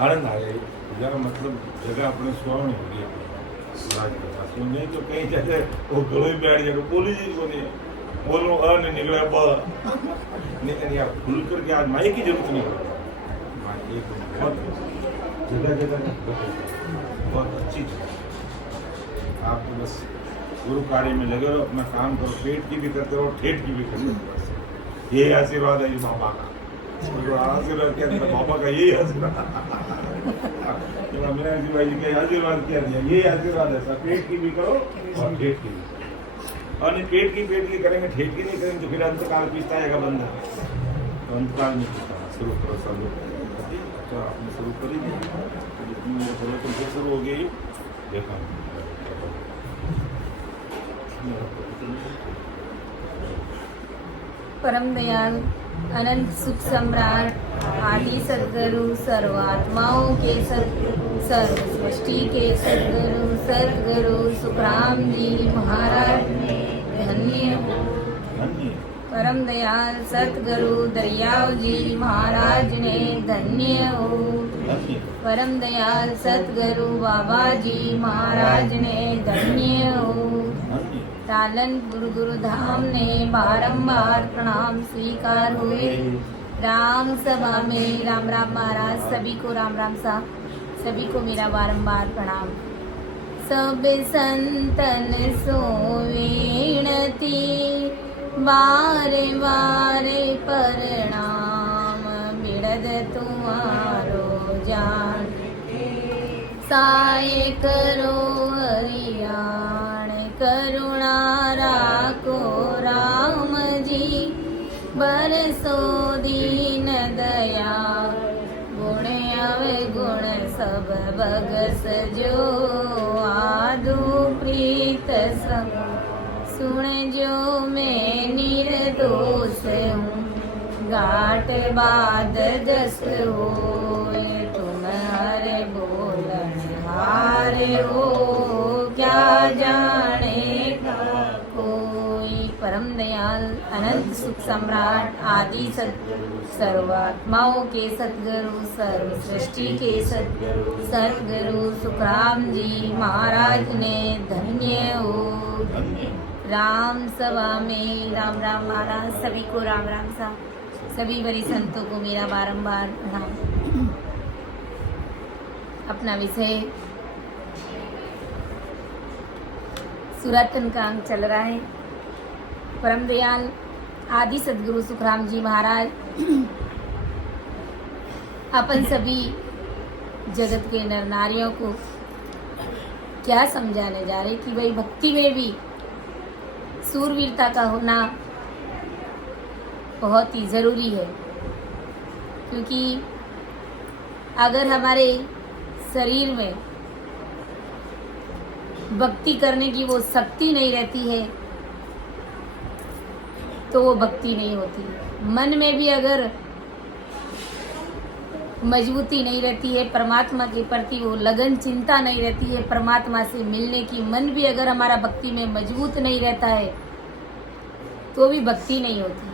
आनंद आए जरा मतलब जगह अपने सुहावनी हो गई राजकथा नहीं तो कहीं जैसे वो गलो ही बैठ जाएगा बोली जी बोली बोलो नहीं निकला निकल यार खुल करके आज माई की जरूरत नहीं होगी बहुत जगह जगह बहुत अच्छी जगह आप तो बस गुरु कार्य में लगे रहो अपना काम करो पेट की भी करते रहो ठेठ की भी करते रहो ये आशीर्वाद है बाबा का आशीर्वाद क्या दिया बाबा का यही आशीर्वाद मेरा जी भाई जी का आशीर्वाद क्या दिया यही आशीर्वाद है पेट की भी करो और ठेठ की भी और नहीं पेट की करेंगे ठेठ की नहीं करेंगे तो फिर अंतकाल पीसता आएगा बंदा तो अंतकाल नहीं पीसता शुरू करो सब लोग तो आपने शुरू कर ही दिया जितनी चलो तो फिर शुरू हो गई देखा परम दयाल अनंत सुख सम्राट आदि सदगुरु सर्वात्माओं के सर्व सृष्टि के सदगुरु सुखराम जी महाराज धन्य हो। परम दयाल सतगुरु दरियाव जी महाराज ने धन्य हो। परम दयाल सतगुरु बाबा जी महाराज ने धन्य हो। तालन गुरु धाम ने बारंबार प्रणाम स्वीकार हुए। राम सभा में राम राम महाराज सभी को राम राम सा सभी को मेरा बारंबार प्रणाम। सब संतन सो विनती बारे बारे प्रणाम बिड़द तुम्हारो जान साय करो हरियाण करुणा राखो राम जी बरसो दीन दया गुण अवगुण सब बगस जो आदु प्रीत सब सुन जो मैं निर्दोष हूँ घाट बाद जस होए तुम हरे बोलन हारे हो क्या जाने का कोई। परम दयाल अनंत सुख सम्राट आदि सर्वात्माओं के सतगुरु सर्व सृष्टि के सतगुरु सुखराम जी महाराज ने धन्य हो। राम सभा में राम राम महाराज सभी को राम राम सा सभी बड़ी संतों को मेरा बारंबार प्रणाम। अपना विषय सुरतन का अंक चल रहा है। परम दयाल आदि सदगुरु सुखराम जी महाराज अपन सभी जगत के नर नारियों को क्या समझाने जा रहे कि भाई भक्ति में भी सूरवीरता का होना बहुत ही ज़रूरी है, क्योंकि अगर हमारे शरीर में भक्ति करने की वो शक्ति नहीं रहती है तो वो भक्ति नहीं होती। मन में भी अगर मजबूती नहीं रहती है, परमात्मा के प्रति वो लगन चिंता नहीं रहती है, परमात्मा से मिलने की मन भी अगर हमारा भक्ति में मजबूत नहीं रहता है तो भी भक्ति नहीं होती।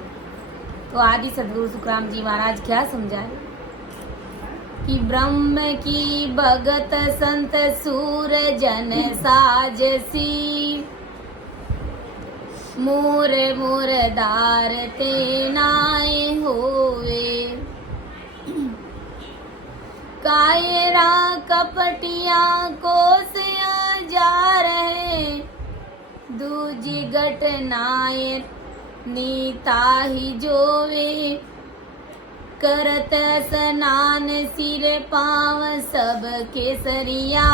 तो आदि सदगुरु सुखराम जी महाराज क्या समझाए कि ब्रह्म की भगत संत सूर जन साजसी मोर मोरदार ते नाए होवे कायरा कपटिया कोसिया जा रहे दूजी घटनाएं नीता ही जोवे करत स्नान सिर पाव सब केसरिया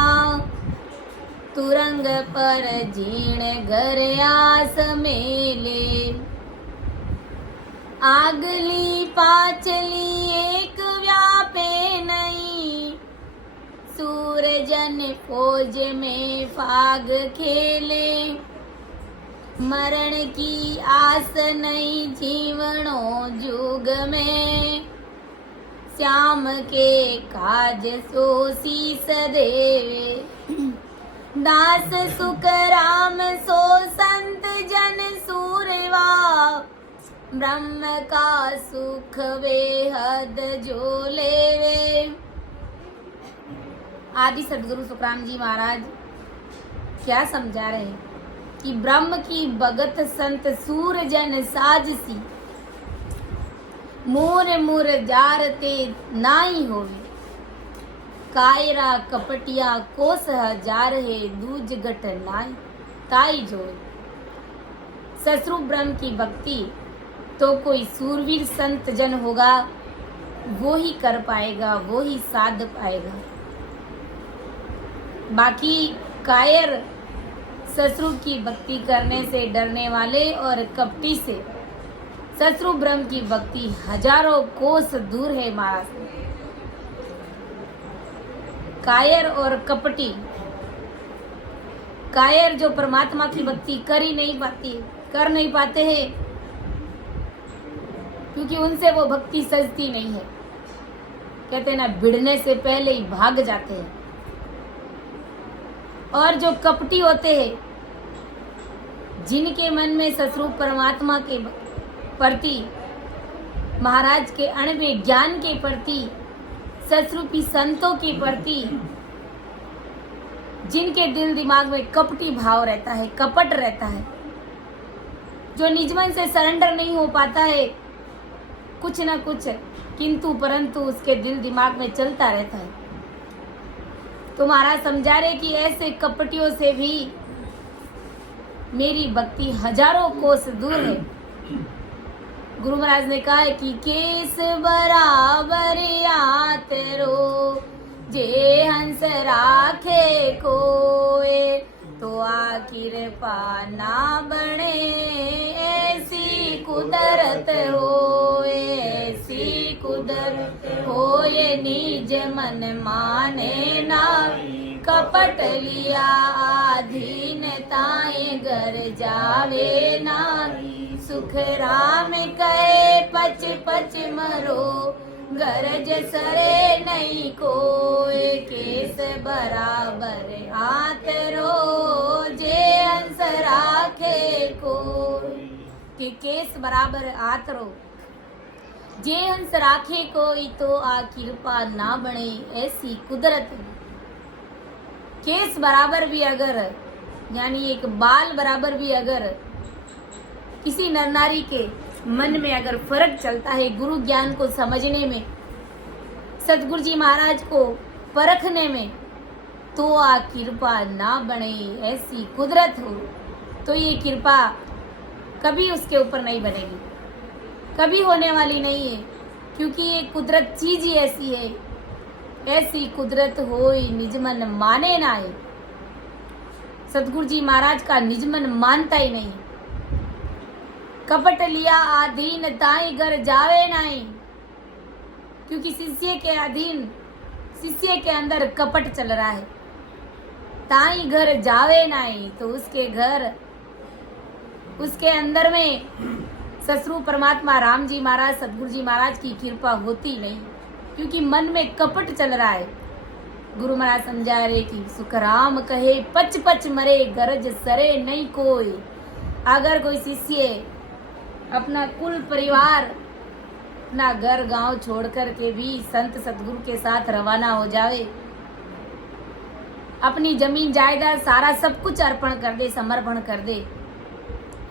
तुरंग पर जीण घर आस मेले आगली पाचली एक व्यापे नहीं सूरजन फौज में फाग खेले मरण की आस नहीं जीवनो जुग में श्याम के काज सोसी सदेवे दास सुख राम सो संत जन सूरवा ब्रह्म का सुख बेहद जो लेवे आदि सदगुरु सुखराम जी महाराज क्या समझा रहे हैं कि ब्रह्म की भगत संत सूर जन साजसी, मोर मोर जारते नाई होवे, कायरा कपटिया कोस हजार है, दूज गट नाई ताई जोए। ससुर ब्रह्म की भक्ति तो कोई सूरवीर संत जन होगा, वो ही कर पाएगा, वो ही साध पाएगा। बाकी कायर ससुर की भक्ति करने से डरने वाले और कपटी से ससुर ब्रह्म की भक्ति हजारों कोस दूर है महाराज। कायर और कपटी, कायर जो परमात्मा की भक्ति कर नहीं पाते हैं, क्योंकि उनसे वो भक्ति सजती नहीं है। कहते हैं ना, भिड़ने से पहले ही भाग जाते हैं। और जो कपटी होते हैं, जिनके मन में ससुर परमात्मा के प्रति, महाराज के अणवे ज्ञान के प्रति, ससरूपी संतों के प्रति, जिनके दिल दिमाग में कपटी भाव रहता है, कपट रहता है, जो निज मन से सरेंडर नहीं हो पाता है, कुछ ना कुछ किंतु परंतु उसके दिल दिमाग में चलता रहता है। तो महाराज समझा रहे कि ऐसे कपटियों से भी मेरी भक्ति हजारों कोस दूर है। गुरु महाराज ने कहा है कि केस बराबर आतरो, जे हंस राखे कोए, तो आखिर पाना बने, ऐसी कुदरत होए, ऐसी कुदरत होए, निज मन माने ना, कपट लिया आधीन ताए घर जावे नारी। सुख राम कहे पच पच मरो, गरज सरे नहीं कोई, केस बराबर हाथ रो, जे हंस राखे कोई। कि केस बराबर हाथ रो, जे हंस राखे कोई, तो आ कृपा ना बने, ऐसी कुदरत। केस बराबर भी अगर, यानी एक बाल बराबर भी अगर किसी नर नारी के मन में अगर फर्क चलता है गुरु ज्ञान को समझने में, सतगुरु जी महाराज को परखने में, तो आ कृपा ना बने, ऐसी कुदरत हो, तो ये कृपा कभी उसके ऊपर नहीं बनेगी, कभी होने वाली नहीं है। क्योंकि ये कुदरत चीज ही ऐसी है, ऐसी कुदरत होई निजमन माने ना है। सतगुरु जी महाराज का निजमन मानता ही नहीं। कपट लिया आधीन ताई घर जावे नहीं, क्योंकि शिष्य के अधीन, शिष्य के अंदर कपट चल रहा है। ताई घर जावे नहीं, तो उसके घर, उसके अंदर में ससुर परमात्मा राम जी महाराज, सतगुरु जी महाराज की कृपा होती नहीं, क्योंकि मन में कपट चल रहा है। गुरु महाराज समझा रहे कि सुख राम कहे पच पच मरे, गरज सरे नहीं कोई। अगर कोई शिष्य अपना कुल परिवार, अपना घर गांव छोड़ कर के भी संत सतगुरु के साथ रवाना हो जावे, अपनी जमीन जायदाद सारा सब कुछ अर्पण कर दे, समर्पण कर दे,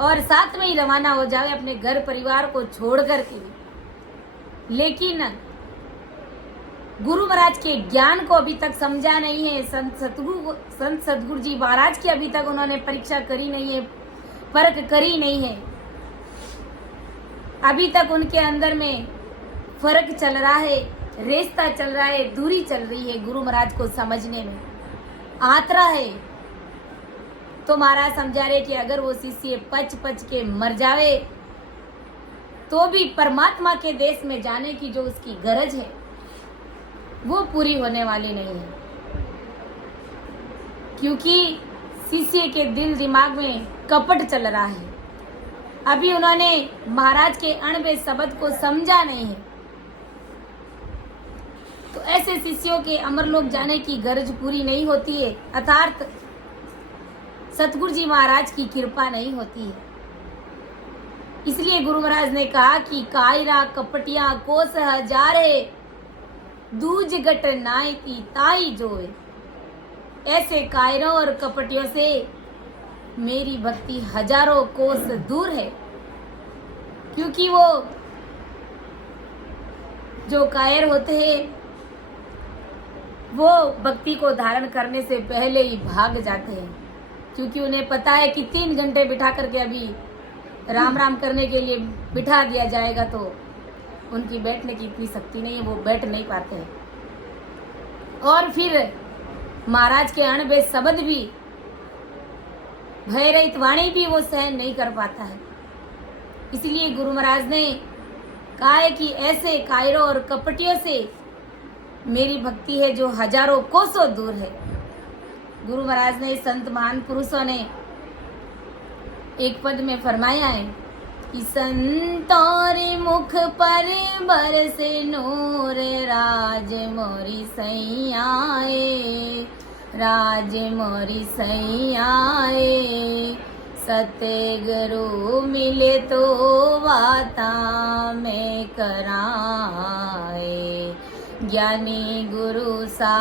और साथ में ही रवाना हो जावे अपने घर परिवार को छोड़ कर के, लेकिन गुरु महाराज के ज्ञान को अभी तक समझा नहीं है, संत सतगुरु जी महाराज की अभी तक उन्होंने परीक्षा करी नहीं है, परख करी नहीं है, अभी तक उनके अंदर में फर्क चल रहा है, रेस्ता चल रहा है, दूरी चल रही है गुरु महाराज को समझने में, आतरा है। तो महाराज समझा रहे कि अगर वो शिष्य पच पच के मर जावे, तो भी परमात्मा के देश में जाने की जो उसकी गरज है, वो पूरी होने वाली नहीं है। क्योंकि शिष्य के दिल दिमाग में कपट चल रहा है, अभी उन्होंने महाराज के अणबे शब्द को समझा नहीं है। तो ऐसे शिष्यों के अमरलोक जाने की गरज पूरी नहीं होती है, अर्थात सतगुरु जी महाराज की कृपा नहीं होती है। इसलिए गुरु महाराज ने कहा कि कायरा कपटिया कोस हजारे, दूज गट नाय की ताई जोए। ऐसे कायरों और कपटियों से मेरी भक्ति हजारों कोस दूर है, क्योंकि वो जो कायर होते हैं वो भक्ति को धारण करने से पहले ही भाग जाते हैं, क्योंकि उन्हें पता है कि 3 घंटे बिठा करके अभी राम राम करने के लिए बिठा दिया जाएगा तो उनकी बैठने की इतनी शक्ति नहीं है, वो बैठ नहीं पाते हैं। और फिर महाराज के अणबे शब्द भी, भय रहित वाणी भी वो सहन नहीं कर पाता है। इसलिए गुरु महाराज ने कहा है कि ऐसे कायरों और कपटियों से मेरी भक्ति है जो हजारों कोसों दूर है। गुरु महाराज ने, संत महान पुरुषों ने एक पद में फरमाया है कि संतोरे मुख पर बरसे नूर, राज मोरी सैयाए, राज मोरी सैयाए। सत्य गुरु मिले तो वाता में कराए, ज्ञानी गुरु सा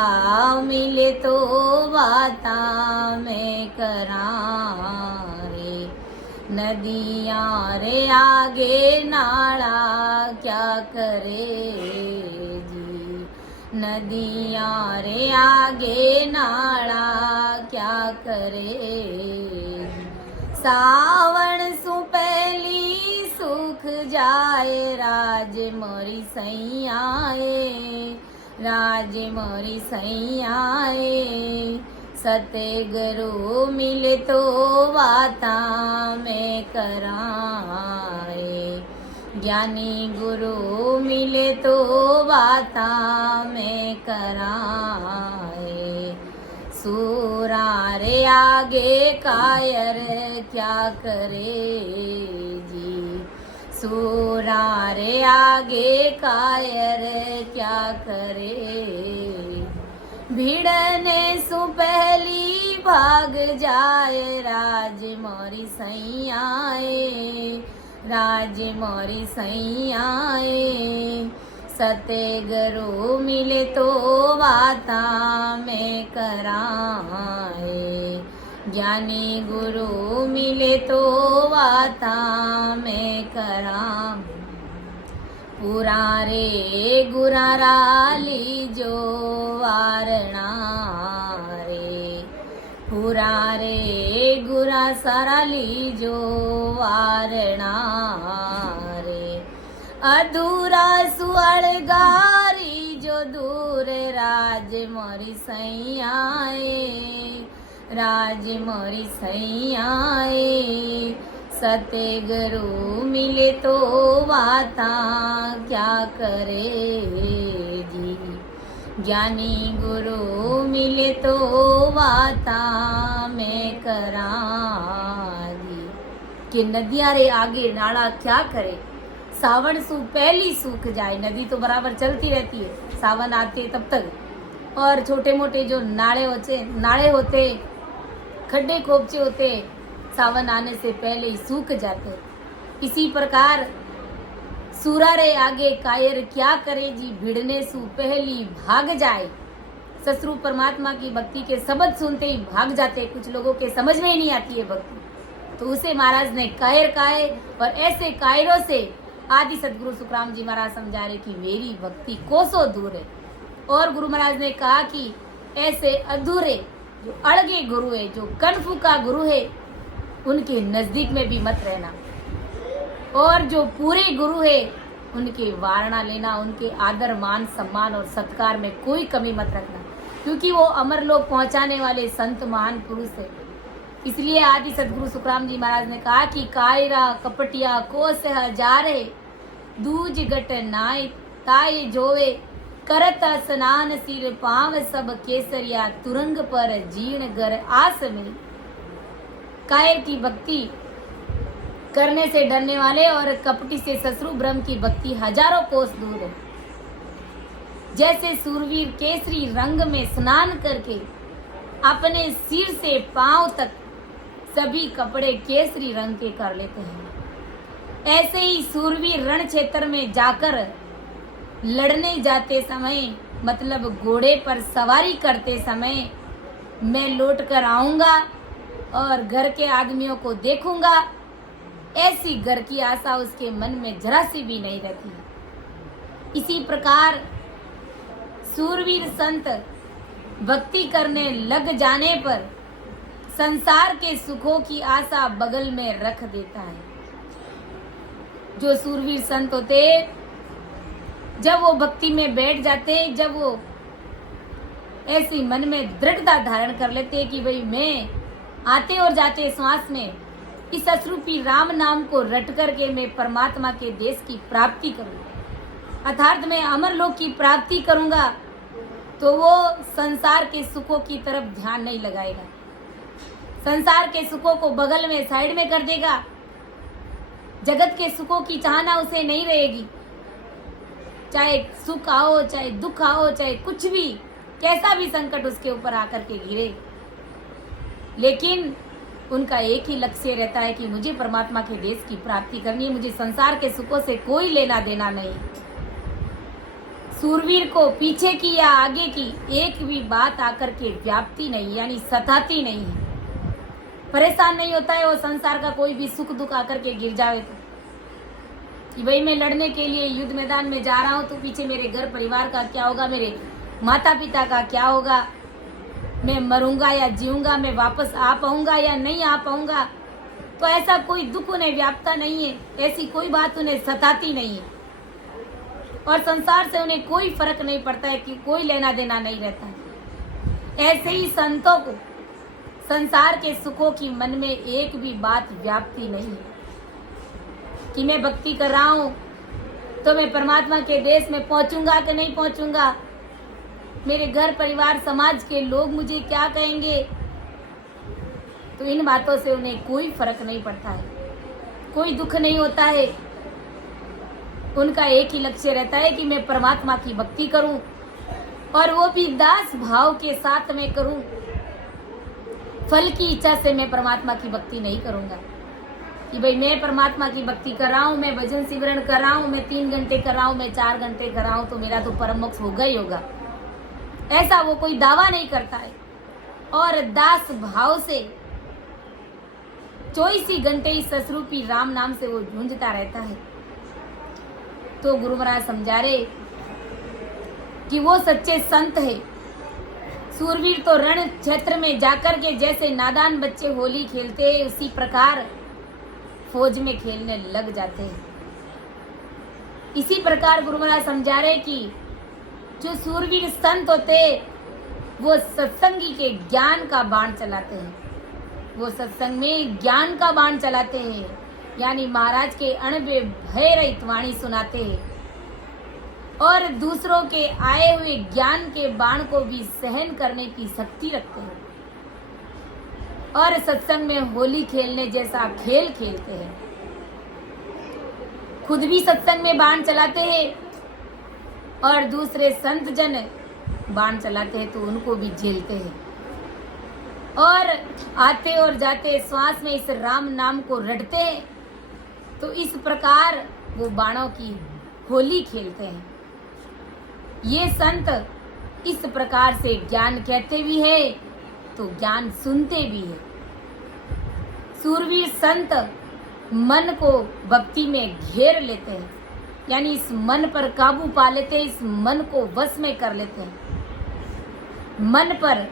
मिले तो वाता में कराए। नदियाँ रे आगे नाला क्या करे जी, नदियाँ रे आगे नाला क्या करे। सावन सु पहली सुख जाए, राज मोरी सैयाए, राज मोरी सैयाए। सत्य गुरु मिले तो वाता में कराए, ज्ञानी गुरु मिले तो वाता में कराए। सूरा रे आगे कायर क्या करे जी, सूरा रे आगे कायर क्या करे। भिड़ने सु पहली भाग जाए, राज मोरी सैयाए, राज मोरी सैयाए। सत्य गुरु मिले तो वाता में कराए, ज्ञानी गुरु मिले तो वाता में कराए। पूरा रे गुरारा लीजो वारणा रे, पूरा रे गुरा सारा लीजो वारणा रे। अधूरा सुअड़गारी जो दूर, राज मोरी सैयाए, राज मोरी सैयाए। सत्य गुरु मिले तो वाता क्या करे जी, ज्ञानी गुरु मिले तो वाता में करा जी। कि नदियाँ रे आगे नाला क्या करे, सावन सु पहली सूख जाए। नदी तो बराबर चलती रहती है, सावन आते तब तक, और छोटे मोटे जो नाले होते, खड्डे खोपचे होते, सावन आने से पहले ही सूख जाते। इसी प्रकार सूरा रे आगे कायर क्या करे जी, भिड़ने सु पहली भाग जाए। ससुर परमात्मा की भक्ति के शब्द सुनते ही भाग जाते। कुछ लोगों के समझ में ही नहीं आती है भक्ति, तो उसे महाराज ने कायर कहे। और ऐसे कायरों से आदि सदगुरु सुखराम जी महाराज समझा रहे कि मेरी भक्ति कोसों दूर है। और गुरु महाराज ने कहा कि ऐसे अधूरे जो अड़गे गुरु है, जो कनफू का गुरु है, उनके नजदीक में भी मत रहना। और जो पूरे गुरु है उनके वारणा लेना, उनके आदर मान सम्मान और सत्कार में कोई कमी मत रखना, क्योंकि वो अमर लोक पहुंचाने वाले संत महान पुरुष है। इसलिए आदि सदगुरु सुखराम जी महाराज ने कहा कि कायरा कपटिया कोस हजारे, दूज गट नाय ताय जोवे, करत स्नान सिर पाव सब केसरिया, तुरंग पर जीर्ण गर आस मिली। कायर की भक्ति करने से डरने वाले और कपटी से ससुर ब्रह्म की भक्ति हजारों कोस दूर है। जैसे सूरवीर केसरी रंग में स्नान करके अपने सिर से पांव तक सभी कपड़े केसरी रंग के कर लेते हैं, ऐसे ही सूरवीर रण क्षेत्र में जाकर लड़ने जाते समय, मतलब घोड़े पर सवारी करते समय, मैं लौट कर आऊंगा और घर के आदमियों को देखूंगा, ऐसी घर की आशा उसके मन में जरा सी भी नहीं रहती। इसी प्रकार सूरवीर संत भक्ति करने लग जाने पर संसार के सुखों की आशा बगल में रख देता है। जो सूरवीर संत होते, जब वो भक्ति में बैठ जाते, जब वो ऐसी मन में दृढ़ता धारण कर लेते कि भाई मैं आते और जाते श्वास में इस असरूपी राम नाम को रट करके मैं परमात्मा के देश की प्राप्ति करूंगा, अर्थात मैं अमर लोक की प्राप्ति करूंगा, तो वो संसार के सुखों की तरफ ध्यान नहीं लगाएगा। संसार के सुखों को बगल में साइड में कर देगा। जगत के सुखों की चाहना उसे नहीं रहेगी। चाहे सुख आओ, चाहे दुख आओ, चाहे कुछ भी, कैसा भी संकट उसके ऊपर आकर के गिरे, लेकिन उनका एक ही लक्ष्य रहता है कि मुझे परमात्मा के देश की प्राप्ति करनी है, मुझे संसार के सुखों से कोई लेना देना नहीं। सूरवीर को पीछे की या आगे की एक भी बात आकर के व्याप्ति नहीं, यानी सताती नहीं है। परेशान नहीं होता है वो संसार का कोई भी सुख दुख आकर के गिर जावे तो, कि भाई मैं लड़ने के लिए युद्ध मैदान में जा रहा हूं तो पीछे मेरे घर परिवार का क्या होगा, मेरे माता पिता का क्या होगा, मैं मरूंगा या जीऊंगा, मैं वापस आ पाऊंगा या नहीं आ पाऊंगा। तो ऐसा कोई दुख उन्हें व्यापता नहीं है, ऐसी कोई बात उन्हें सताती नहीं है, और संसार से उन्हें कोई फर्क नहीं पड़ता है, कि कोई लेना देना नहीं रहता है। ऐसे ही संतों को संसार के सुखों की मन में एक भी बात व्याप्ति नहीं है कि मैं भक्ति कर रहा हूं तो मैं परमात्मा के देश में पहुंचूंगा कि नहीं पहुंचूंगा, मेरे घर परिवार समाज के लोग मुझे क्या कहेंगे। तो इन बातों से उन्हें कोई फर्क नहीं पड़ता है, कोई दुख नहीं होता है। उनका एक ही लक्ष्य रहता है कि मैं परमात्मा की भक्ति करूं, और वो भी दास भाव के साथ में करूं। फल की इच्छा से मैं परमात्मा की भक्ति नहीं करूंगा कि भाई मैं परमात्मा की भक्ति कर रहा हूं, मैं भजन सिमरण कर रहा हूं, मैं 3 घंटे कर रहा हूं, मैं 4 घंटे कर रहा हूं तो मेरा तो परम मोक्ष होगा ही होगा, ऐसा वो कोई दावा नहीं करता है। और दास भाव से 24 ही घंटे इस ससरूपी राम नाम से वो झूंझता रहता है। तो गुरु महाराज समझा रहे कि वो सच्चे संत है। सूरवीर तो रण क्षेत्र में जाकर के जैसे नादान बच्चे होली खेलते हैं, उसी प्रकार फौज में खेलने लग जाते हैं। इसी प्रकार गुरु महाराज समझा रहे कि जो सूरवीर संत होते वो सत्संगी के ज्ञान का बाण चलाते हैं, वो सत्संग में ज्ञान का बाण चलाते हैं, यानी महाराज के अणबे भय रहित वाणी सुनाते हैं, और दूसरों के आए हुए ज्ञान के बाण को भी सहन करने की शक्ति रखते हैं, और सत्संग में होली खेलने जैसा खेल खेलते हैं। खुद भी सत्संग में बाण चलाते हैं और दूसरे संत जन बाण चलाते हैं तो उनको भी झेलते हैं, और आते और जाते श्वास में इस राम नाम को रटते हैं। तो इस प्रकार वो बाणों की होली खेलते हैं। ये संत इस प्रकार से ज्ञान कहते भी है तो ज्ञान सुनते भी है। सूरवीर संत मन को भक्ति में घेर लेते हैं, यानी इस मन पर काबू पा लेते हैं, इस मन को वश में कर लेते हैं, मन पर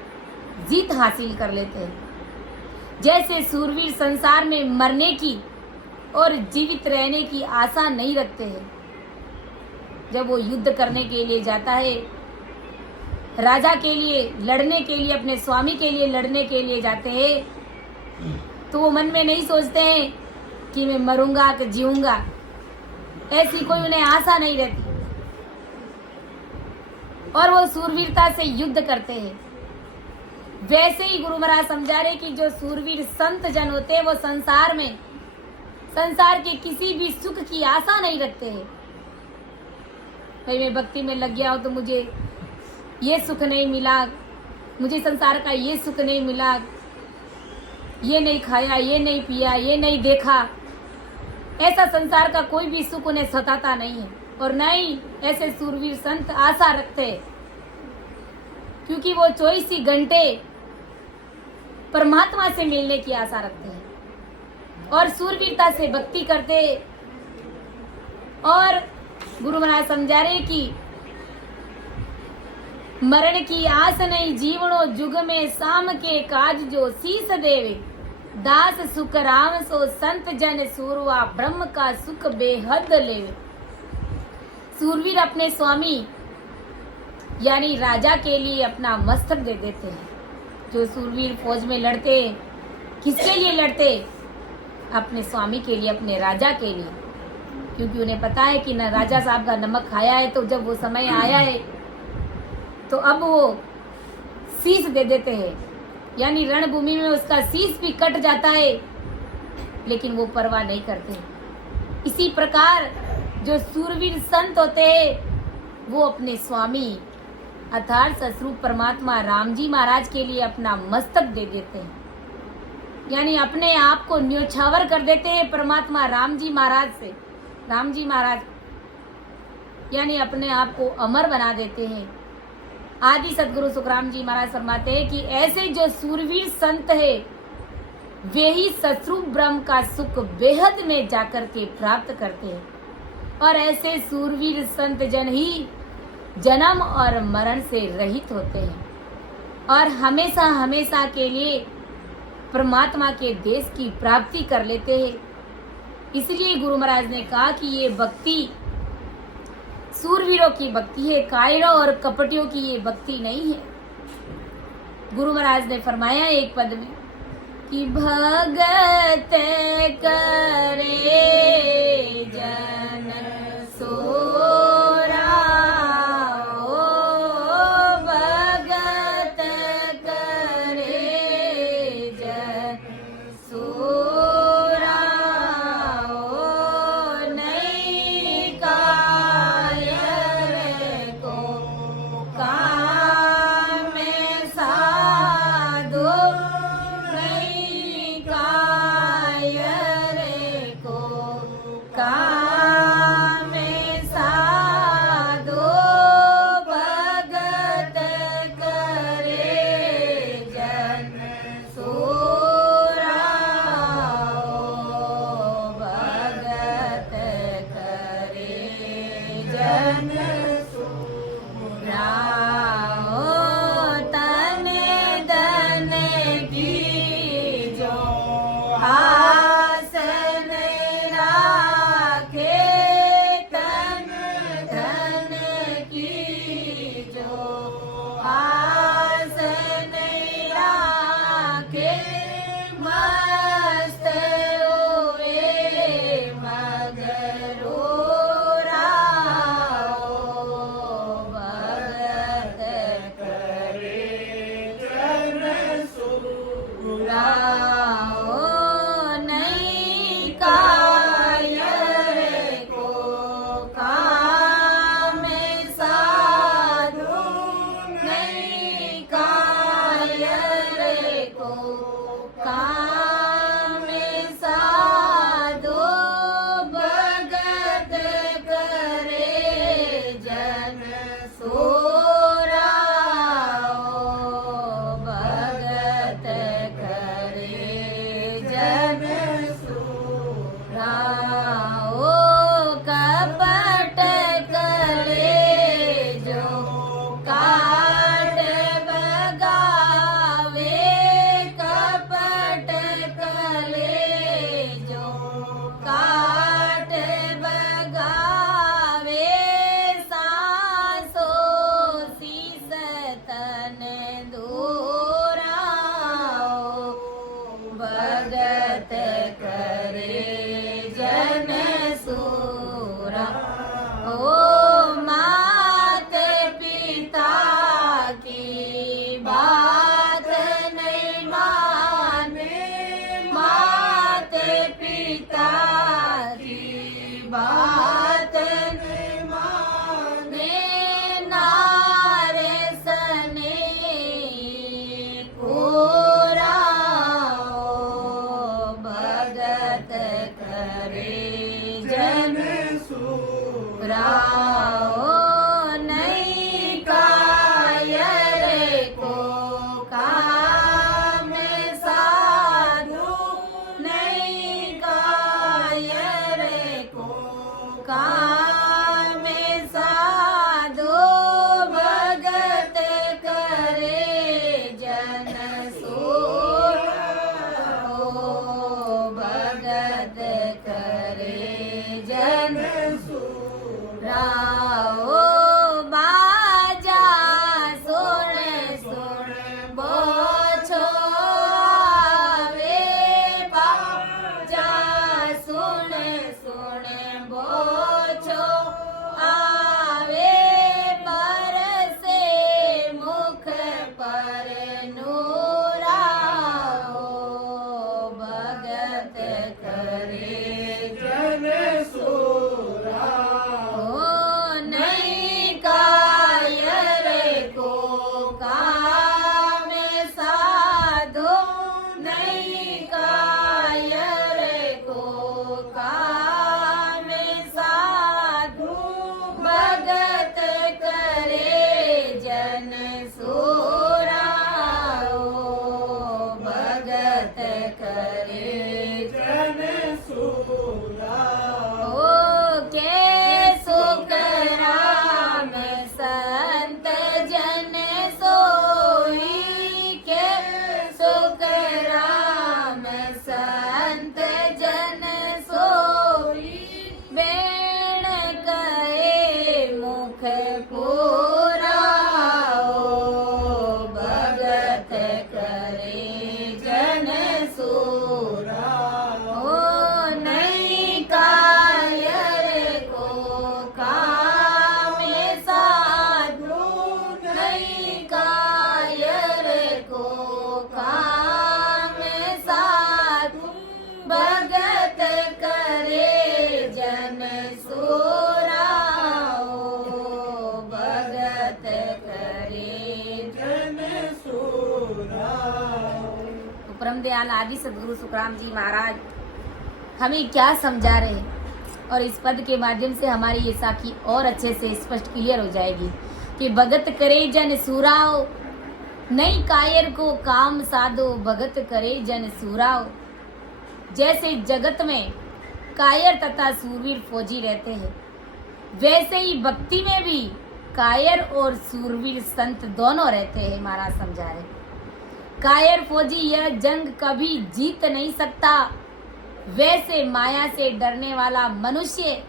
जीत हासिल कर लेते हैं। जैसे सूरवीर संसार में मरने की और जीवित रहने की आशा नहीं रखते हैं। जब वो युद्ध करने के लिए जाता है, राजा के लिए लड़ने के लिए, अपने स्वामी के लिए लड़ने के लिए जाते हैं, तो वो मन में नहीं सोचते हैं कि मैं मरूंगा कि जीऊंगा, ऐसी कोई उन्हें आशा नहीं रहती, और वो सूरवीरता से युद्ध करते हैं। वैसे ही गुरु महाराज समझा रहे कि जो सूरवीर संत जन होते हैं वो संसार में संसार के किसी भी सुख की आशा नहीं रखते हैं। भाई मैं भक्ति में लग गया हूं तो मुझे ये सुख नहीं मिला, मुझे संसार का ये सुख नहीं मिला, ये नहीं खाया, ये नहीं पिया, ये नहीं देखा, ऐसा संसार का कोई भी सुख उन्हें सताता नहीं है। और न ही ऐसे सूरवीर संत आशा रखते, क्योंकि वो 24 ही घंटे परमात्मा से मिलने की आशा रखते हैं और सूरवीरता से भक्ति करते। और गुरु महाराज समझा रहे कि मरण की आस नहीं जीवणो जुग में शाम के काज जो शीस देवे दास सुख राम सो संत जन सूरवा ब्रह्म का सुख बेहद लेवे। सूरवीर अपने स्वामी यानी राजा के लिए अपना मस्तक दे देते हैं। जो सूरवीर फौज में लड़ते किसके लिए लड़ते? अपने स्वामी के लिए, अपने राजा के लिए, क्योंकि उन्हें पता है कि न राजा साहब का नमक खाया है, तो जब वो समय आया है तो अब वो शीश दे देते हैं, यानी रणभूमि में उसका शीश भी कट जाता है, लेकिन वो परवाह नहीं करते। इसी प्रकार जो सूरवीर संत होते हैं वो अपने स्वामी अर्थात ससुर परमात्मा राम जी महाराज के लिए अपना मस्तक दे देते हैं, यानी अपने आप को न्योछावर कर देते हैं परमात्मा राम जी महाराज से। राम जी महाराज यानी अपने आप को अमर बना देते हैं। आदि सदगुरु सुखराम जी महाराज फरमाते हैं कि ऐसे जो सूरवीर संत है वे ही ससुर ब्रह्म का सुख बेहद में जाकर के प्राप्त करते हैं, और ऐसे सूरवीर संत जन ही जन्म और मरण से रहित होते हैं और हमेशा हमेशा के लिए परमात्मा के देश की प्राप्ति कर लेते हैं। इसलिए गुरु महाराज ने कहा कि ये भक्ति सूरवीरों की भक्ति है, कायरों और कपटियों की ये भक्ति नहीं है। गुरु महाराज ने फरमाया एक पद में कि भगत करे जन सोरा, ओ भगत करे जन सोरा, ओ नहीं कायर को काम में साधो, नहीं कायर को काम में साधो, भगत करे जन सोरा, भगत करे जन सोरा, तन धन की जो आस नहीं राखे, तन धन की जो आस नहीं राखे, मस्त होए मगरो राओ, भगत करे जन सोरा, नहीं कायर को काम में साधो, नहीं कायर को काम में साधो, भगत करे जन सोरा, भगत करे जन सोरा, ओ कपट करे जो काट बगावे, कपट करे जो काट बगावे, सांसो शीस तन दोराओ, भगत करे जन सोरा, ओ मात पिता की बात नहीं माने, मात पिता की बात नहीं माने, नारे सने परम दयाल आदि सदगुरु सुखराम जी महाराज हमें क्या समझा रहे हैं, और इस पद के माध्यम से हमारी ये साखी और अच्छे से स्पष्ट क्लियर हो जाएगी कि भगत करे जन सूराओ, नई कायर को काम साधो, भगत करे जन सूराओ। जैसे जगत में कायर तथा सूरवीर फौजी रहते हैं, वैसे ही भक्ति में भी कायर और सूरवीर संत दोनों रहते हैं। महाराज समझा रहे, कायर फौजी यह जंग कभी जीत नहीं सकता, वैसे माया से डरने वाला मनुष्य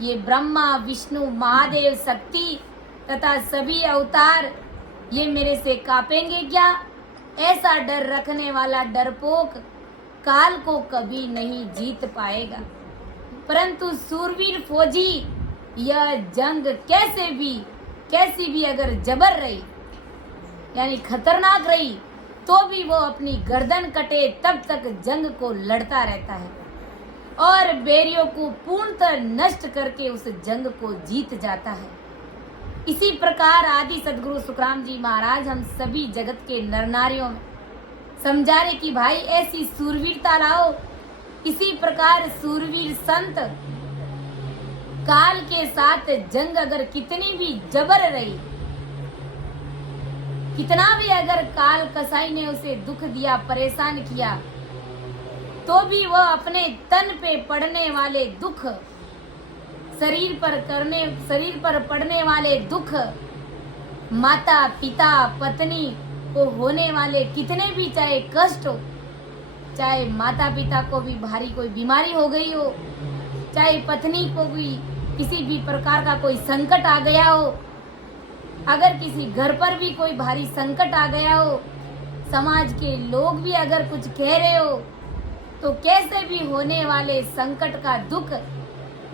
ये ब्रह्मा विष्णु महादेव शक्ति तथा सभी अवतार ये मेरे से कांपेंगे क्या? ऐसा डर रखने वाला डरपोक काल को कभी नहीं जीत पाएगा। परंतु सूरवीर फौजी यह जंग कैसी भी अगर जबर रही यानी खतरनाक रही तो भी वो अपनी गर्दन कटे तब तक जंग को लड़ता रहता है और बैरियों को पूर्णतः नष्ट करके उस जंग को जीत जाता है। इसी प्रकार आदि सदगुरु सुखराम जी महाराज हम सभी जगत के नर नारियों में समझा रहे कि भाई ऐसी सूरवीरता लाओ। इसी प्रकार सूरवीर संत काल के साथ जंग अगर कितनी भी जबर रही, कितना भी अगर काल कसाई ने उसे दुख दिया, परेशान किया, तो भी वह अपने तन पे पड़ने वाले दुख, शरीर पर पड़ने वाले दुख, माता पिता पत्नी को होने वाले कितने भी चाहे कष्ट हो, चाहे माता पिता को भी भारी कोई बीमारी हो गई हो, चाहे पत्नी को भी किसी भी प्रकार का कोई संकट आ गया हो, अगर किसी घर पर भी कोई भारी संकट आ गया हो, समाज के लोग भी अगर कुछ कह रहे हो, तो कैसे भी होने वाले संकट का दुख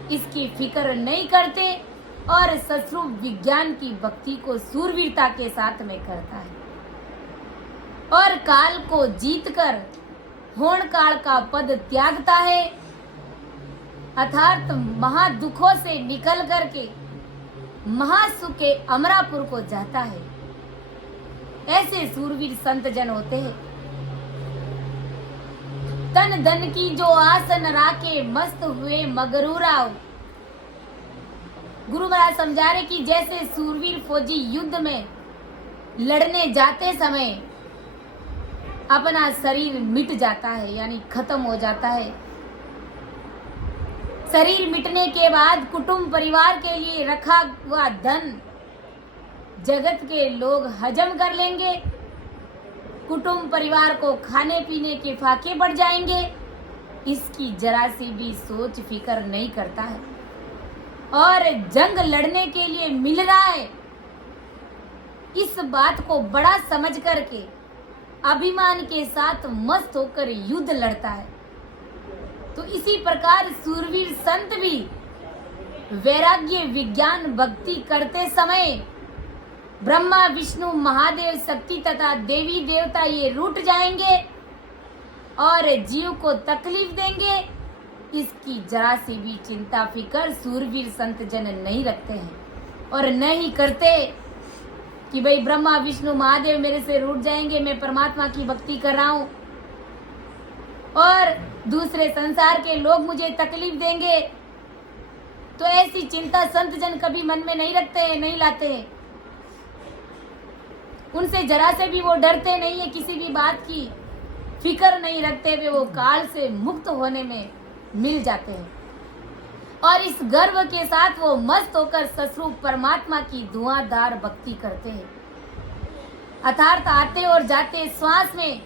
इसकी फिक्र नहीं करते और सस्वरूप विज्ञान की भक्ति को सूरवीरता के साथ में करता है और काल को जीतकर होण काल का पद त्यागता है, अर्थात महादुखों से निकल करके महासुख के अमरापुर को जाता है। ऐसे सूरवीर संत जन होते हैं। तन धन की जो आसन राखे मस्त हुए मगरूराव। गुरु महाराज समझा रहे कि जैसे सूरवीर फौजी युद्ध में लड़ने जाते समय अपना शरीर मिट जाता है यानी खत्म हो जाता है, शरीर मिटने के बाद कुटुंब परिवार के लिए रखा हुआ धन जगत के लोग हजम कर लेंगे, कुटुंब परिवार को खाने पीने के फाके बढ़ जाएंगे, इसकी जरा सी भी सोच फिक्र नहीं करता है और जंग लड़ने के लिए मिल रहा है, इस बात को बड़ा समझ करके अभिमान के साथ मस्त होकर युद्ध लड़ता है। तो इसी प्रकार सूरवीर संत भी वैराग्य विज्ञान भक्ति करते समय ब्रह्मा विष्णु महादेव शक्ति तथा देवी देवता ये रूठ जाएंगे और जीव को तकलीफ देंगे, इसकी जरा सी भी चिंता फिकर सूरवीर संत जन नहीं रखते हैं और न ही करते कि भाई ब्रह्मा विष्णु महादेव मेरे से रूठ जाएंगे, मैं परमात्मा की भक्ति कर रहा हूं और दूसरे संसार के लोग मुझे तकलीफ देंगे। तो ऐसी चिंता संत जन कभी मन में नहीं रखते हैं, नहीं लाते हैं, उनसे जरा से भी वो डरते नहीं है, किसी भी बात की फिक्र नहीं रखते हुए वो काल से मुक्त होने में मिल जाते हैं और इस गर्व के साथ वो मस्त होकर सस्वरूप परमात्मा की धुआंधार भक्ति करते हैं। अर्थात आते और जाते श्वास में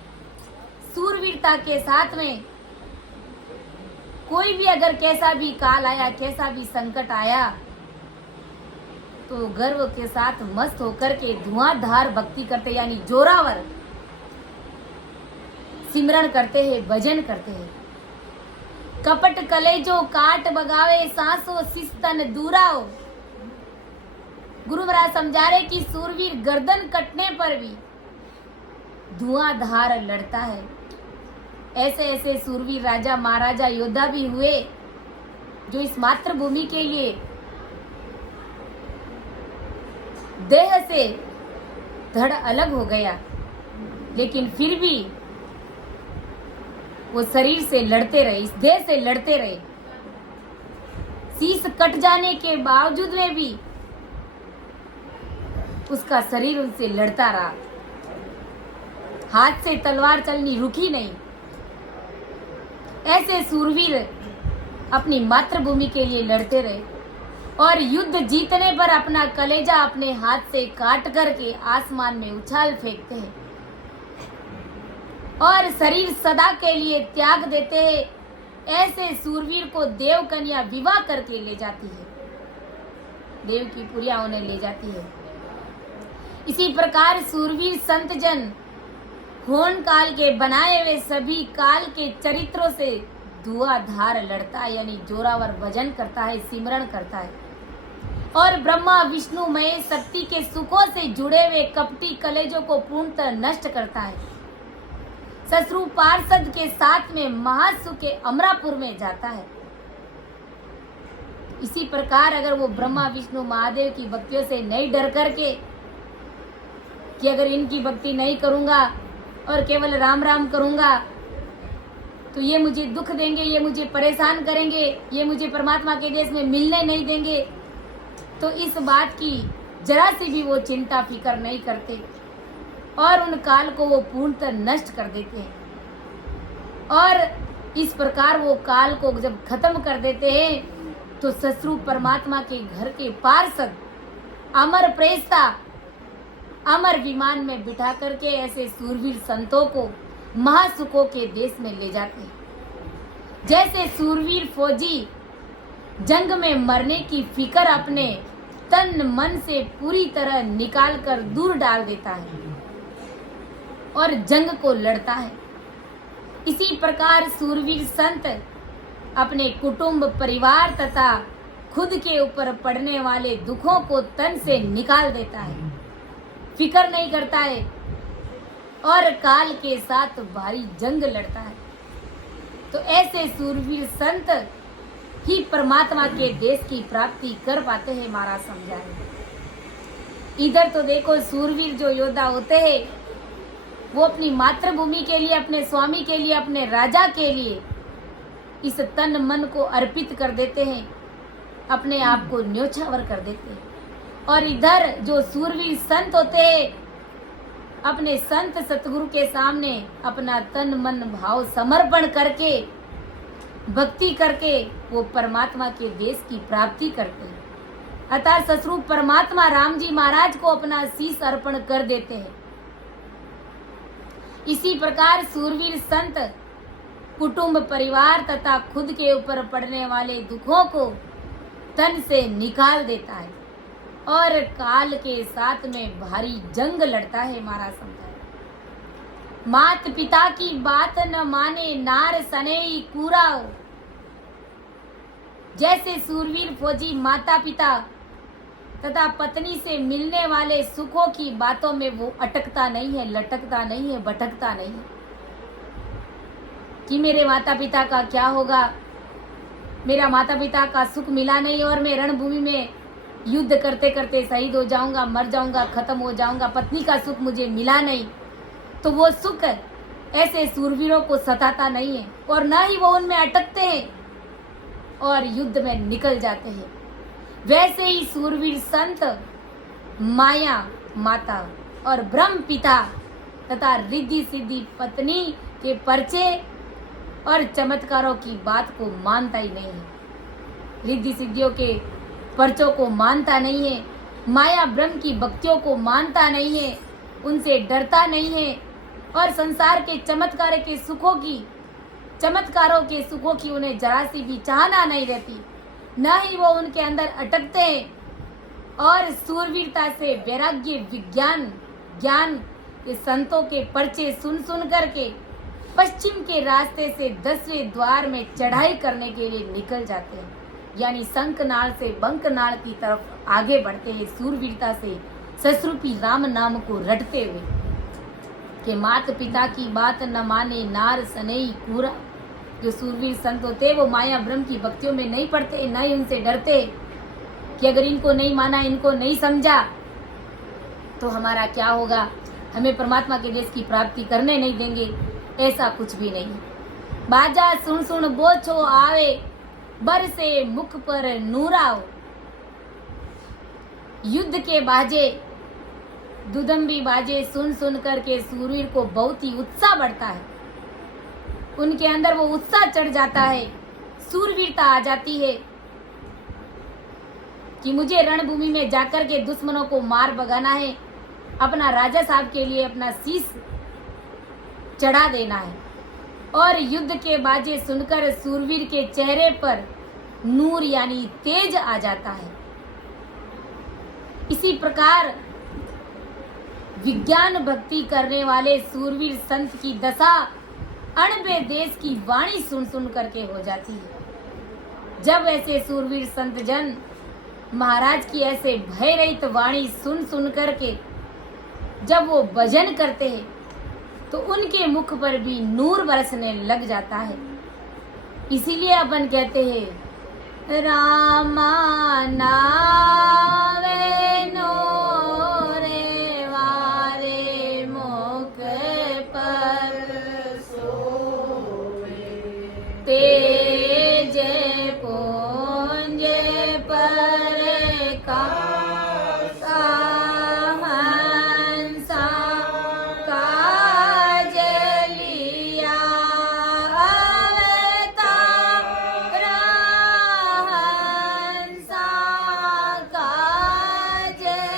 सूरवीरता के साथ में कोई भी अगर कैसा भी काल आया, कैसा भी संकट आया, तो गर्व के साथ मस्त होकर के धुआंधार भक्ति करते यानी जोरावर सिमरन करते हैं, भजन करते हैं। कपट कलेजो काट बगावे सांसो सिस्तन दूराओ। गुरु महाराज समझा रहे कि सूरवीर गर्दन कटने पर भी धुआंधार लड़ता है। ऐसे ऐसे सूरवीर राजा महाराजा योद्धा भी हुए जो इस मातृभूमि के लिए देह से धड़ अलग हो गया, लेकिन फिर भी वो शरीर से लड़ते रहे, इस देह से लड़ते रहे। शीश कट जाने के बावजूद में भी उसका शरीर उनसे लड़ता रहा। हाथ से तलवार चलनी रुकी नहीं। ऐसे सूरवीर अपनी मातृभूमि के लिए लड़ते रहे और युद्ध जीतने पर अपना कलेजा अपने हाथ से काट करके आसमान में उछाल फेंकते हैं और शरीर सदा के लिए त्याग देते हैं। ऐसे सूरवीर को देव कन्या विवाह करके ले जाती है, देव की पुरिया उन्हें ले जाती है। इसी प्रकार सूरवीर संत जन होन काल के बनाए हुए सभी काल के चरित्रों से धुआंधार लड़ता है, यानी जोरावर भजन करता है, सिमरण करता है और ब्रह्मा विष्णु महेश शक्ति के सुखों से जुड़े हुए कपटी कलेजों को पूर्णतः नष्ट करता है। ससुर पार्षद के साथ में महासु के अमरापुर में जाता है। इसी प्रकार अगर वो ब्रह्मा विष्णु महादेव की भक्तियों से नहीं डर करके कि अगर इनकी भक्ति नहीं करूंगा और केवल राम राम करूंगा तो ये मुझे दुख देंगे, ये मुझे परेशान करेंगे, ये मुझे परमात्मा के देश में मिलने नहीं देंगे, तो इस बात की जरा सी भी वो चिंता फिकर नहीं करते और उन काल को वो पूर्णतः नष्ट कर देते हैं। और इस प्रकार वो काल को जब खत्म कर देते हैं तो ससुर परमात्मा के घर के पार्षद अमर प्रेस्ता अमर विमान में बिठा करके ऐसे सूरवीर संतों को महासुखों के देश में ले जाते हैं। जैसे सूरवीर फौजी जंग में मरने की फिक्र अपने तन मन से पूरी तरह निकाल कर दूर डाल देता है और जंग को लड़ता है, इसी प्रकार सूरवीर संत अपने कुटुंब परिवार तथा खुद के ऊपर पड़ने वाले दुखों को तन से निकाल देता है, फिक्र नहीं करता है और काल के साथ भारी जंग लड़ता है। तो ऐसे सूरवीर संत ही परमात्मा के देश की प्राप्ति कर पाते हैं, महाराज समझाए। इधर तो देखो सूरवीर जो योद्धा होते हैं वो अपनी मातृभूमि के लिए, अपने स्वामी के लिए, अपने राजा के लिए इस तन मन को अर्पित कर देते हैं, अपने आप को न्योछावर कर देते हैं। और इधर जो सूरवीर संत होते हैं अपने संत सतगुरु के सामने अपना तन मन भाव समर्पण करके भक्ति करके वो परमात्मा के देश की प्राप्ति करते हैं। अतः ससुर परमात्मा राम जी महाराज को अपना शीश अर्पण कर देते हैं। इसी प्रकार सूरवीर संत कुटुंब परिवार तथा खुद के ऊपर पड़ने वाले दुखों को तन से निकाल देता है और काल के साथ में भारी जंग लड़ता है। महाराज समझाए। मात पिता की बात न माने नार सनेई कूराओ। जैसे सूरवीर फौजी माता पिता तथा पत्नी से मिलने वाले सुखों की बातों में वो अटकता नहीं है, लटकता नहीं है, भटकता नहीं है कि मेरे माता पिता का क्या होगा, मेरा माता पिता का सुख मिला नहीं और मैं रणभूमि में युद्ध करते करते शहीद हो जाऊंगा, मर जाऊंगा, खत्म हो जाऊंगा, पत्नी का सुख मुझे मिला नहीं। तो वो सुख ऐसे सूरवीरों को सताता नहीं है और न ही वो उनमें अटकते हैं और युद्ध में निकल जाते हैं। वैसे ही सूरवीर संत माया माता और ब्रह्म पिता तथा रिद्धि सिद्धि पत्नी के पर्चे और चमत्कारों की बात को मानता ही नहीं है, रिद्धि सिद्धियों के पर्चों को मानता नहीं है, माया ब्रह्म की भक्तियों को मानता नहीं है, उनसे डरता नहीं है और संसार के चमत्कारों के सुखों की उन्हें जरा सी भी चाहना नहीं रहती, न ही वो उनके अंदर अटकते हैं। और सूरवीरता से वैराग्य विज्ञान ज्ञान के संतों के पर्चे सुन सुन करके पश्चिम के रास्ते से 10वें द्वार में चढ़ाई करने के लिए निकल जाते हैं, यानी शंखनाल से बंकनाल की तरफ आगे बढ़ते हैं सूरवीरता से ससुरूपी राम नाम को रटते हुए कि मात पिता की बात न माने नार सनई कूरा। जो सूरवीर संत होते वो माया ब्रह्म की भक्तियों में नहीं पड़ते, न ही उनसे डरते कि अगर इनको नहीं माना, इनको नहीं समझा तो हमारा क्या होगा, हमें परमात्मा के देश की प्राप्ति करने नहीं देंगे। ऐसा कुछ भी नहीं। बाजा सुन सुन बोछो आवे, बरसे मुख पर नूराओ। युद्ध के बाजे, दुदंबी बाजे सुन सुन करके सूरवीर को बहुत ही उत्साह बढ़ता है। उनके अंदर वो उत्साह चढ़ जाता है, सूरवीरता आ जाती है कि मुझे रणभूमि में जाकर के दुश्मनों को मार भगाना है, अपना राजा साहब के लिए अपना शीश चढ़ा देना है। और युद्ध के बाजे सुनकर सूरवीर के चेहरे पर नूर यानी तेज आ जाता है। इसी प्रकार विज्ञान भक्ति करने वाले सूरवीर संत की दशा अणबे देश की वाणी सुन सुन करके हो जाती है। जब ऐसे सूरवीर संत जन महाराज की ऐसे भय रहित वाणी सुन सुन करके जब वो भजन करते हैं तो उनके मुख पर भी नूर बरसने लग जाता है। इसीलिए अपन कहते हैं रामा नावे नोरे वारे मुख पर तेज पुंज पर का हंसा काजलिया अवतार हंसा काजलिया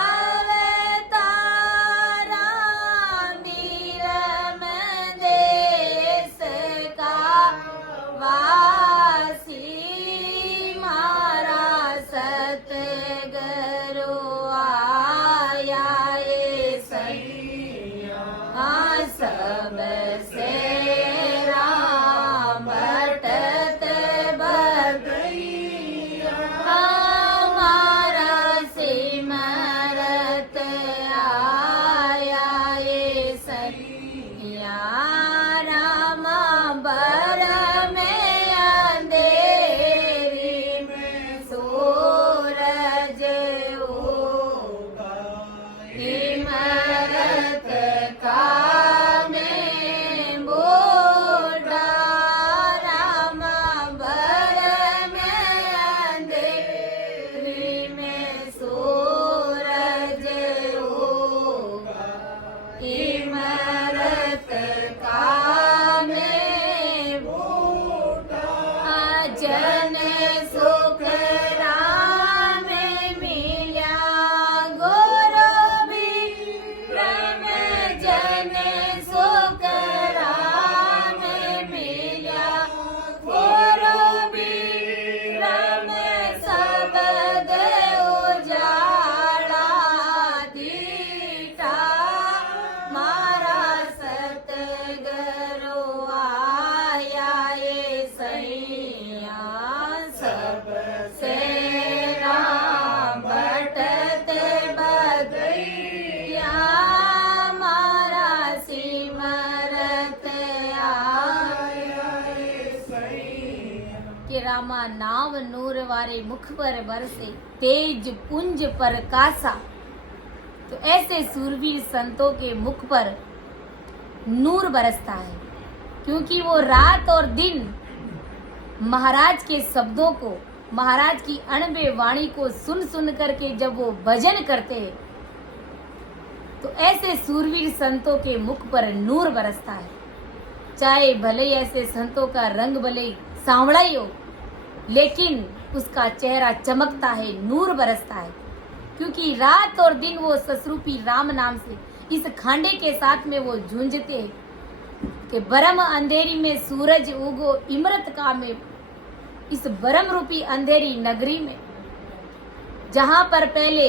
अवतार मीरम देश का वासी मारा सतगुरु आया ये सैया सब से राम बटत बगैया हमारा सिमरत आया ये सैया रामा बर में अंधेरी में सूरज उगा इमरत का में बूढ़ा रामा बर में अंधेरी में सूरज उगा इमरत का में बूढ़ा जन सुख राम मिल्या गुरु विक्रम जन सुख राम मिल्या गुरु विक्रम सबद उजाला दीटा मारा सतगुरु आया ये सैया सब से राम बटत बगैया मारा सिमरत आया ये सैया कि रामा नाव नूर वारे मुख पर बरसे तेज पुंज पर कासा। तो ऐसे सूरवीर संतों के मुख पर नूर बरसता है, क्योंकि वो रात और दिन महाराज के शब्दों को, महाराज की अणबे वाणी को सुन सुन करके जब वो भजन करते हैं तो ऐसे सूरवीर संतों के मुख पर नूर बरसता है। चाहे भले ऐसे संतों का रंग भले सांवला ही हो, लेकिन उसका चेहरा चमकता है, नूर बरसता है, क्योंकि रात और दिन वो ससरूपी राम नाम से इस खांडे के साथ में वो झूंझते हैं कि बरम अंधेरी में सूरज उगो इमरत का में। इस बरम रूपी अंधेरी नगरी में जहां पर पहले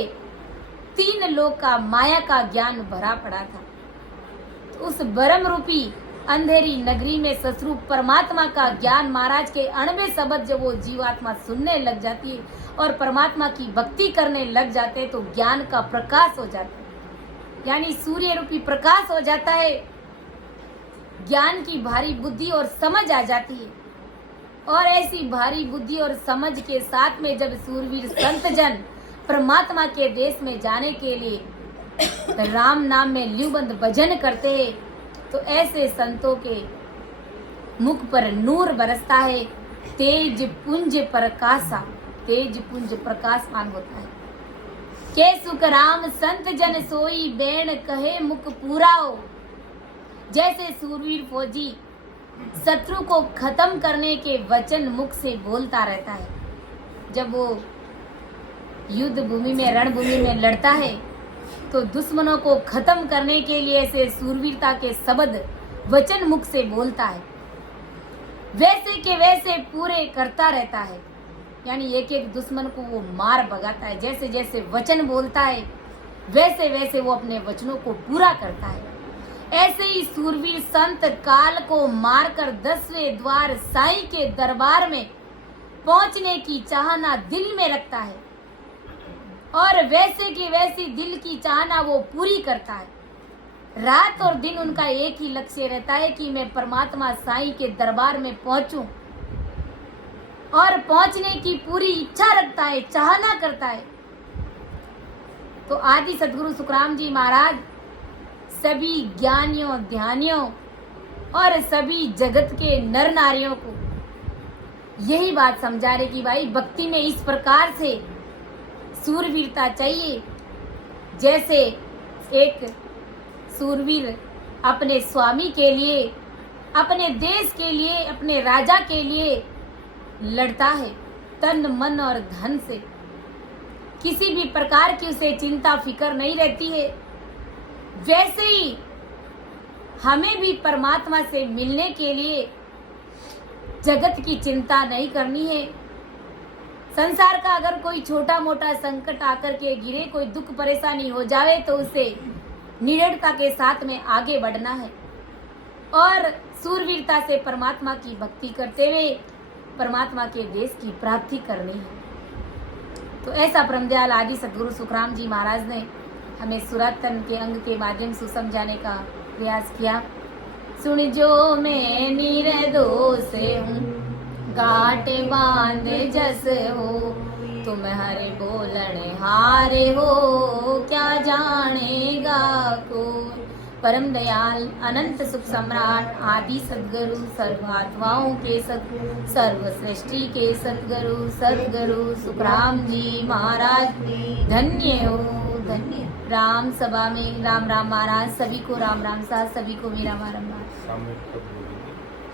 3 लोक का माया का ज्ञान भरा पड़ा था, तो उस बरम रूपी अंधेरी नगरी में ससरूप परमात्मा का ज्ञान महाराज के अणबे शब्द जब वो जीवात्मा सुनने लग जाती है और परमात्मा की भक्ति करने लग जाते हैं तो ज्ञान का प्रकाश हो जाता है, यानी सूर्य रूपी प्रकाश हो जाता है। ज्ञान की भारी बुद्धि और समझ आ जाती है, और ऐसी भारी बुद्धि और समझ के साथ में जब सूरवीर संत जन परमात्मा के देश में जाने के लिए राम नाम में ल्यूबंद भजन करते हैं तो ऐसे संतों के मुख पर नूर बरसता है, तेज पुंज प्रकाशा, तेज पुंज प्रकाशमान होता है। के सुख राम संत जन सोई, बैण कहे मुख पूराओ। जैसे सूरवीर फौजी शत्रु को खत्म करने के वचन मुख से बोलता रहता है, जब वो युद्ध भूमि में, रणभूमि में लड़ता है तो दुश्मनों को खत्म करने के लिए ऐसे सूरवीरता के शब्द वचन मुख से बोलता है, वैसे के वैसे पूरे करता रहता है। यानी एक एक दुश्मन को वो मार भगाता है। जैसे जैसे वचन बोलता है वैसे वैसे वो अपने वचनों को पूरा करता है। ऐसे ही सूरवीर संत काल को मारकर 10वें द्वार साईं के दरबार में पहुंचने की चाहना दिल में रखता है और वैसे की वैसी दिल की चाहना वो पूरी करता है। रात और दिन उनका एक ही लक्ष्य रहता है कि मैं परमात्मा साईं के दरबार में पहुंचूं, और पहुंचने की पूरी इच्छा रखता है, चाहना करता है। तो आदि सदगुरु सुखराम जी महाराज सभी ज्ञानियों, ध्यानियों और सभी जगत के नर नारियों को यही बात समझा रहे कि भाई भक्ति में इस प्रकार से सूरवीरता चाहिए, जैसे एक सूरवीर अपने स्वामी के लिए, अपने देश के लिए, अपने राजा के लिए लड़ता है तन मन और धन से, किसी भी प्रकार की उसे चिंता फिकर नहीं रहती है। वैसे ही हमें भी परमात्मा से मिलने के लिए जगत की चिंता नहीं करनी है। संसार का अगर कोई छोटा मोटा संकट आकर के गिरे, कोई दुख परेशानी हो जाए तो उसे निडरता के साथ में आगे बढ़ना है और सूरवीरता से परमात्मा की भक्ति करते हुए परमात्मा के देश की प्राप्ति करनी है। तो ऐसा परमदयाल आदि सदगुरु सुखराम जी महाराज ने हमें सुरतन के अंग के माध्यम से समझाने का प्रयास किया। सुन जो मैं निर्दोष हूँ, गांठ बांध जस हो, तुम हरे बोलने हारे हो, क्या जानेगा कोई। परम दयाल अनंत सुख सम्राट आदि सद्गुरु सर्वात्माओं के सर्व सृष्टि के सद्गुरु सद्गुरु सुखराम जी महाराज धन्य हो, धन्य। राम सभा में राम राम महाराज, सभी को राम राम साथ, सभी को मेरा बारंबार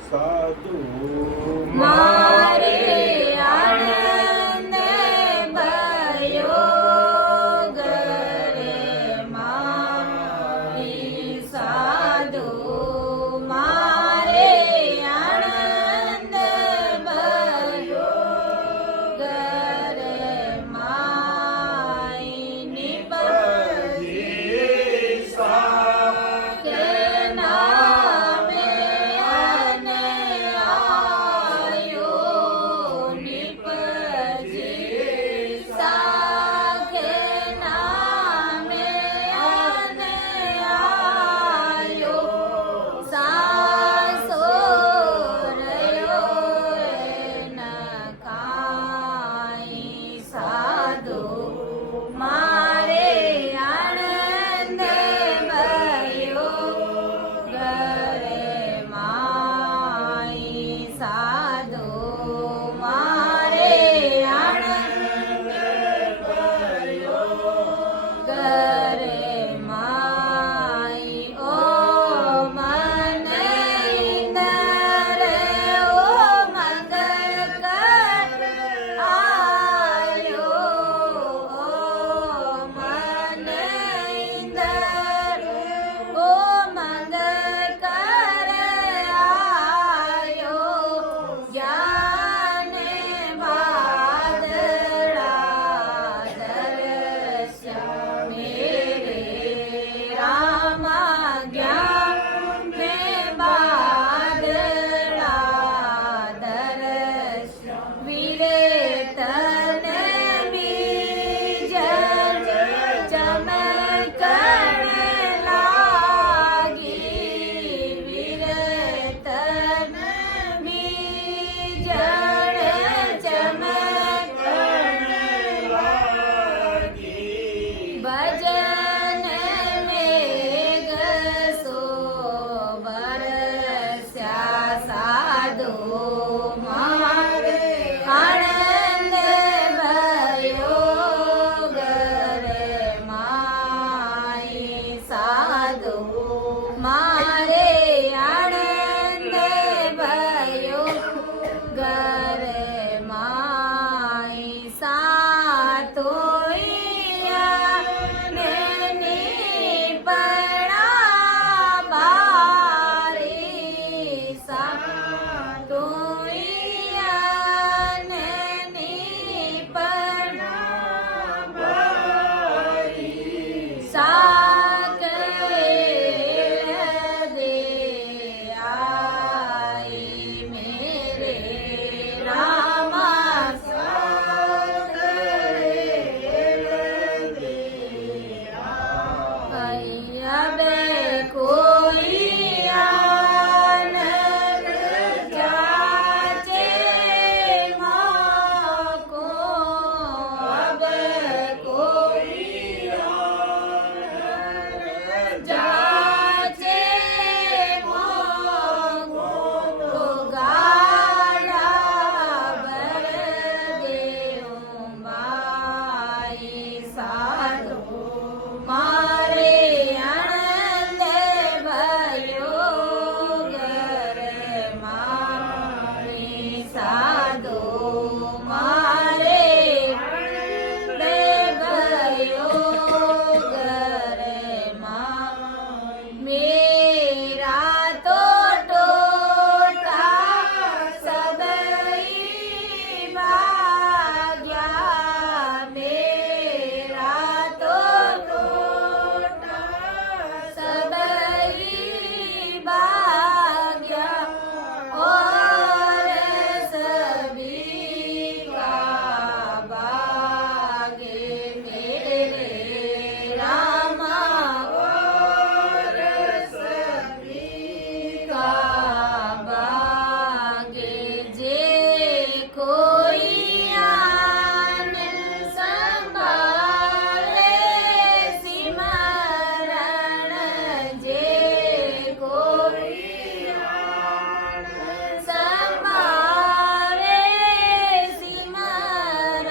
साधु मारे आनंद भयो गरे मारी, साधु मारे आनंद भयो गरे माई, निपजी के नामे अन आयो, निपजी जाचे मोगो तो गाड़ा भर देऊं बाई साधो मारे आनंद भयो घर मारे साधो मारे आनंद भयो घर मेरा तो टोटा सबई भाग्या मेरा तो टोटा सबई भाग्या और सभी का भाग्य मेरे रामा और सभी का भाग्य जे कोई आनंद संभाले सिमरण जे कोई आनंद संभाले सिमरण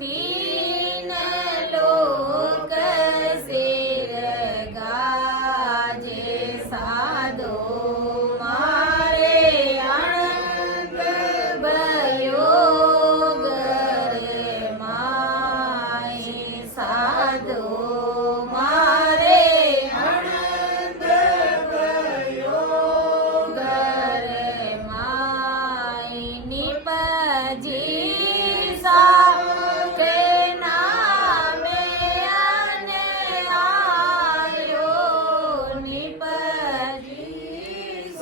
तीन लोक सिर गाजे साधो मारे आनंद भयो घर माई साधो मारे आनंद भयो घर माई निपजी सा के नामे आने आयो निपजी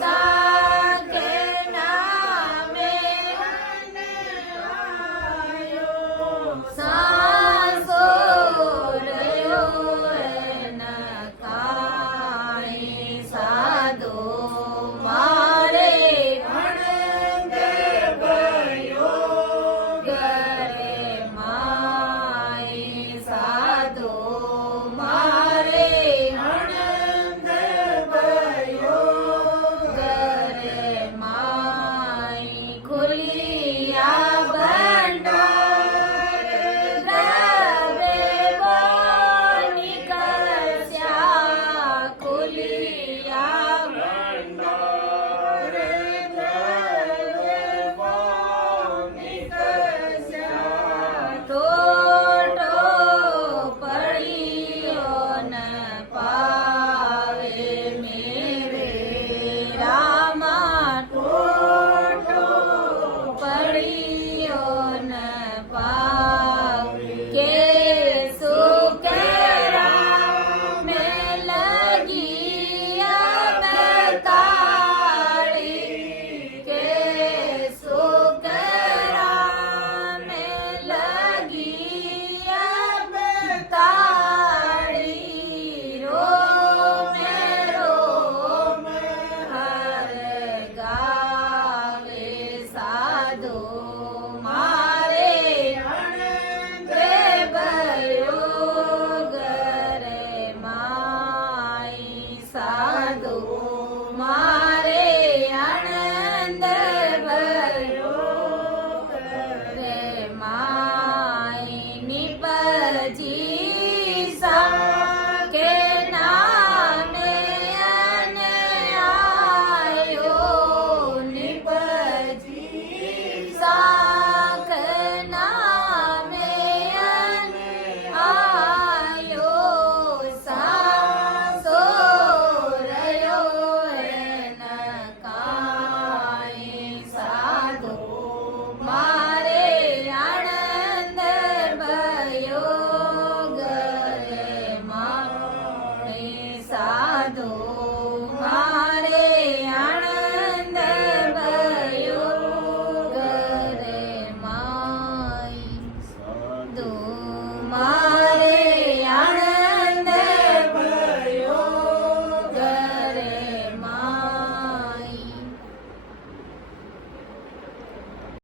सा के नामे आने आयो सांसो रयो न काई साधो मारे आनंद भयो घर माई साधो मारे आनंद भयो घर माई खुलिया भंडार द्रव्य निकस्या खुलिया भंडार द्रव्य निकस्या टोटो पड़ियो न पावे मेरे रामा टोटो पड़ियो न पावे के सुख राम लगी अब ताड़ी के सुख राम लगी अब ताड़ी रोम हर गावे साधो मारे आनंद भयो घर माई साधो मारे आनंद भयो घर माई निपजी सा के नामे आने आयो निपजी सा के नामे आने आयो सांसो रयो न काई साधो मारे आनंद भयो घर माई साधो